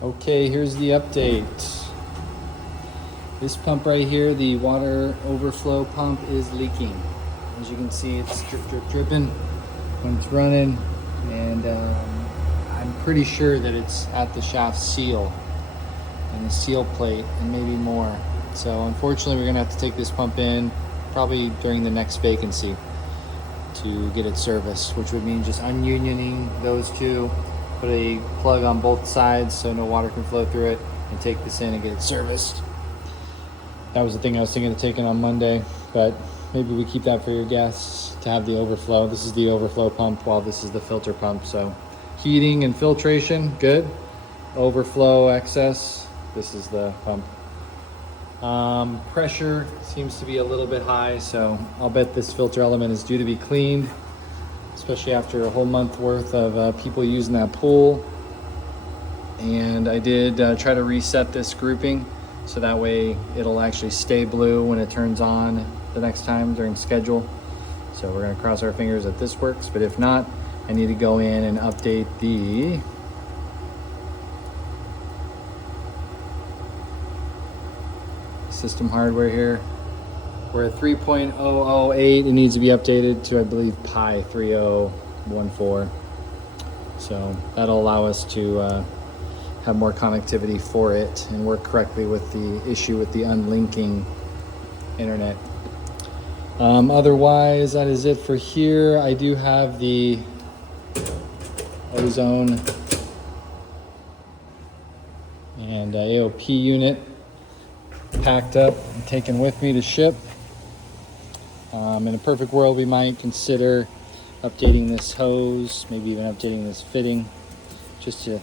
Okay, here's the update. This pump right here, the water overflow pump, is leaking. As you can see, it's dripping when it's running, and I'm pretty sure that it's at the shaft seal and the seal plate and maybe more. So unfortunately, we're gonna have to take this pump in probably during the next vacancy to get it serviced, which would mean just ununioning those two, put a plug on both sides so no water can flow through it, and take this in and get it serviced. That was the thing I was thinking of taking on Monday, but maybe we keep that for your guests to have the overflow. This is the overflow pump while this is the filter pump. So heating and filtration, good. Overflow excess, this is the pump. Pressure seems to be a little bit high, so I'll bet this filter element is due to be cleaned, especially after a whole month worth of people using that pool. And I did try to reset this grouping so that way it'll actually stay blue when it turns on the next time during schedule. So we're gonna cross our fingers that this works, but if not, I need to go in and update the system hardware here. We're at 3.008. It needs to be updated to, I believe, Pi 3014. So that'll allow us to have more connectivity for it and work correctly with the issue with the unlinking internet. Otherwise, that is it for here. I do have the Ozone and AOP unit packed up and taken with me to ship. In a perfect world, we might consider updating this hose, maybe even updating this fitting, just to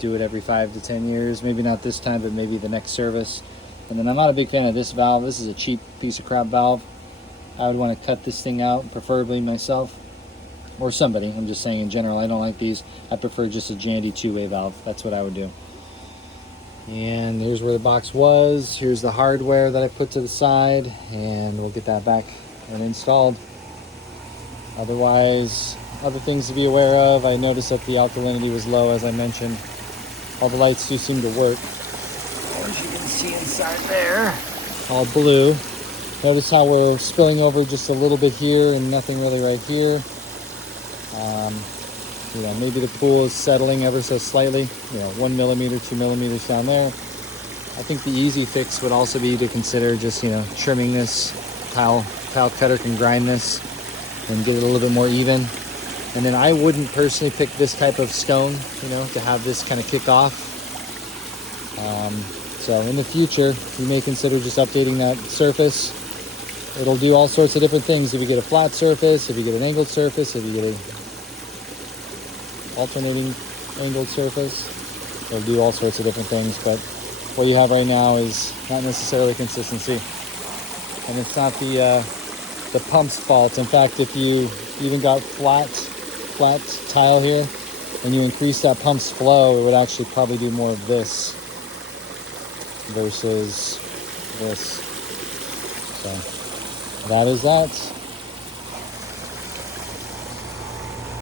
do it every 5 to 10 years. Maybe not this time, but maybe the next service. And then I'm not a big fan of this valve. This is a cheap piece of crap valve. I would want to cut this thing out, preferably myself or somebody. I'm just saying in general, I don't like these. I prefer just a Jandy two-way valve. That's what I would do. And here's where the box was. Here's the hardware that I put to the side, and we'll get that back and installed. Otherwise, other things to be aware of. I noticed that the alkalinity was low, as I mentioned. All the lights do seem to work. As you can see inside there, all blue. Notice how we're spilling over just a little bit here and nothing really right here. You know, maybe the pool is settling ever so slightly, 1 millimeter, 2 millimeters down there. I think the easy fix would also be to consider just, trimming this. Tile cutter can grind this and get it a little bit more even. And then I wouldn't personally pick this type of stone, to have this kind of kick off. So in the future, you may consider just updating that surface. It'll do all sorts of different things. If you get a flat surface, if you get an angled surface, if you get a alternating angled surface, it'll do all sorts of different things. But what you have right now is not necessarily consistency. And it's not the pump's fault. In fact, if you even got flat tile here and you increase that pump's flow, it would actually probably do more of this versus this. So that is that.